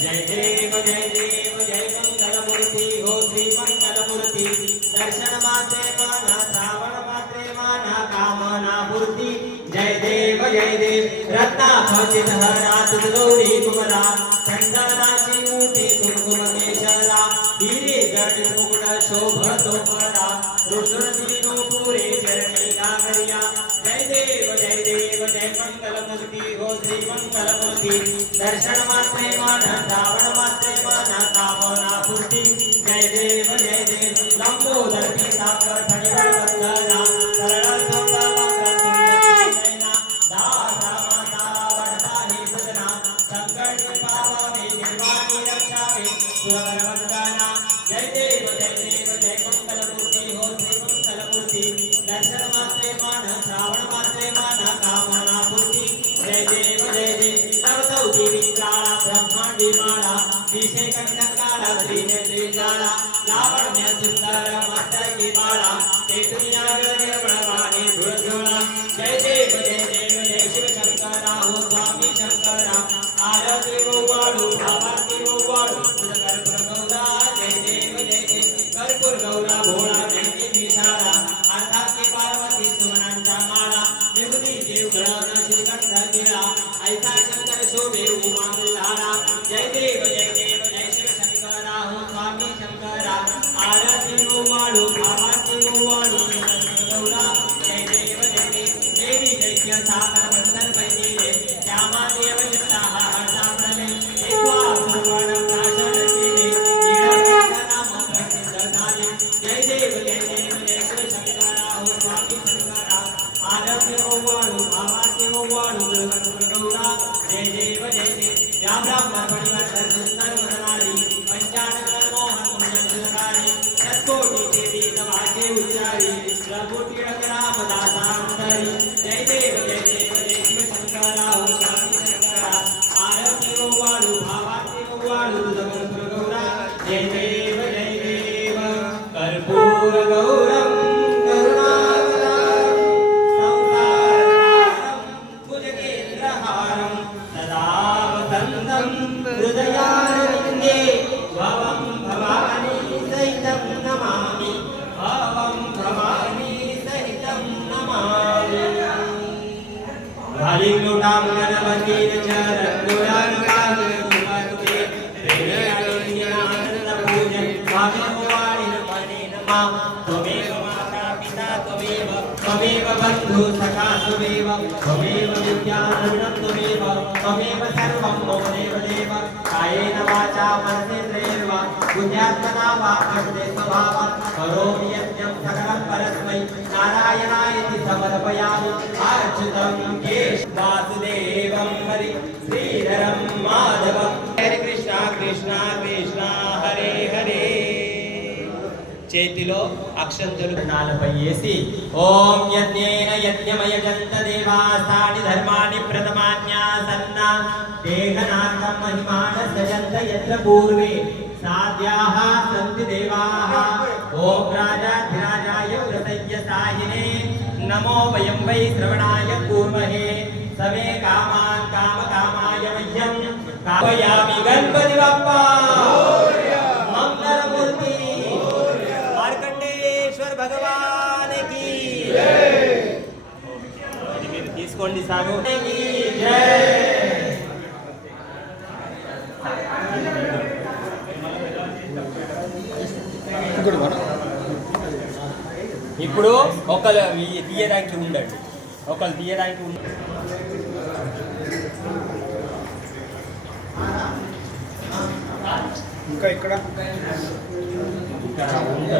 जय देव जय मंगलमूर्ति हो श्री मंगलमूर्ति दर्शन मात्रे माना श्रावण मात्रे माना कामना पूर्ति जय देव रत्नाखचित हरा तुझ गौरी कुमरा चंदनाची ऊटी कुमकुम केशरा हिरे गणित मुकुट शोभतो परा रुद्रदीनो पुरे चरणी नागरिया जय देव जय मंगलमूर्ति हो श्री मंगलमूर्ति दर्शन मात्रे माना श्रावण मात्रे माना कामना पूर्ति जय देव लंबोदर पिता फणिवर वंदना सरल सोंदा वक्रतुंडना दासा माता वरदानी सदना संकट पावे निर्वाणी रक्षावे सुरवर वंदना जय देव जय मंगलमूर्ति हो श्री मंगलमूर्ति दर्शन मात्रे माना श्रावण मात्रे माना कामना पूर्ति जय देव नवदौती विक्राला ब्रह्मांडी माला विषय कंटकाला श्रीनेत्री जाला लावण्य सुंदर मस्तकी माला केतुनिया निर्मलवाणी धुरधुरा जय देव शिव शंकरा हो स्वामी शंकरा आरती गोवाळू भावाती गोवाळू कर्पूर गौरा जय देव कर्पूर गौरा भोळा जयती विशाला अर्थाती पार्वती सुमनांच्या माळा विभूती देव गळाना श्रीकंठ दिला ऐसा शंकर शोभे उमा मल्हारा जय देव शिव शंकरा हो स्वामी शंकरा आरती गोवाळू भावाती गोवाळू गौरा जय देव देवी दैत्य सागर बंधन बहिनीले श्यामा देव चित्ता हरता प्रणे एकवा सुवर्ण प्राशन केले नाम प्रसिद्ध झाले जय देव शिव शंकरा हो स्वामी शंकरा आरती गोवाळू भावाती गोवाळू गौरा जय देव या ब्राह्मण परिवर्तन सुंदर वरनारी पंचानन मोहन मुंजनकारी सत्कोटी देवी नवाचे उच्चारी प्रभुटी राम दासांतरी जय देव शिव शंकरा हो स्वामी शंकरा आरती गोवाळू भावाती गोवाळू गौरा जय देव कर्पूर गौरम करुणावतारम संसारसारम भुजगेन्द्रहारम सदा वसंतं हृदयारविन्दे भवं भवानी सहितं नमामि भवं भवानी सहितं नमामि हरि लोटामन वकील चरण गोलाकार कुमारुते प्रेरणानंद पूजन स्वामी भवानी नमने नमः त्वमेव माता पिता त्वमेव बन्धु सखा त्वमेव विद्याधरणं त्वमेव सर्वं मम देव कायेन वाचा मनसेन्द्रियैर्वा बुद्ध्यात्मना वा प्रकृते स्वभावात् करोमि यज्ञं सकलं परस्मै नारायणायति समर्पयामि अच्युतं केशवं वासुदेवं हरि श्रीधरं माधवं हरे कृष्णा कृष्णा कृष्णा हरे हरे చేతిలో అక్షంతలు నాలపై వేసి ఓం యజ్ఞేన యజ్ఞమయజంత దేవాస్తాని ధర్మాణి ప్రథమాన్యాసన్న దేహనాథం మహిమాన సజంత యత్ర పూర్వే సాధ్యాః సంతి దేవాః ఓం రాజాధిరాజాయ ప్రసయ్య సాయినే నమో వయం వై శ్రవణాయ కూర్మహే సమే కామాన్ కామకామాయ మహ్యం కామయామి గణపతి బప్పా మంగళమూర్తి भगवान की जय మీరు తీసుకోండి సాగు ఇప్పుడు ఒకళ్ళు తీయడానికి ఉండండి ఒకళ్ళు తీయడానికి ఇంకా ఇక్కడ ఉందా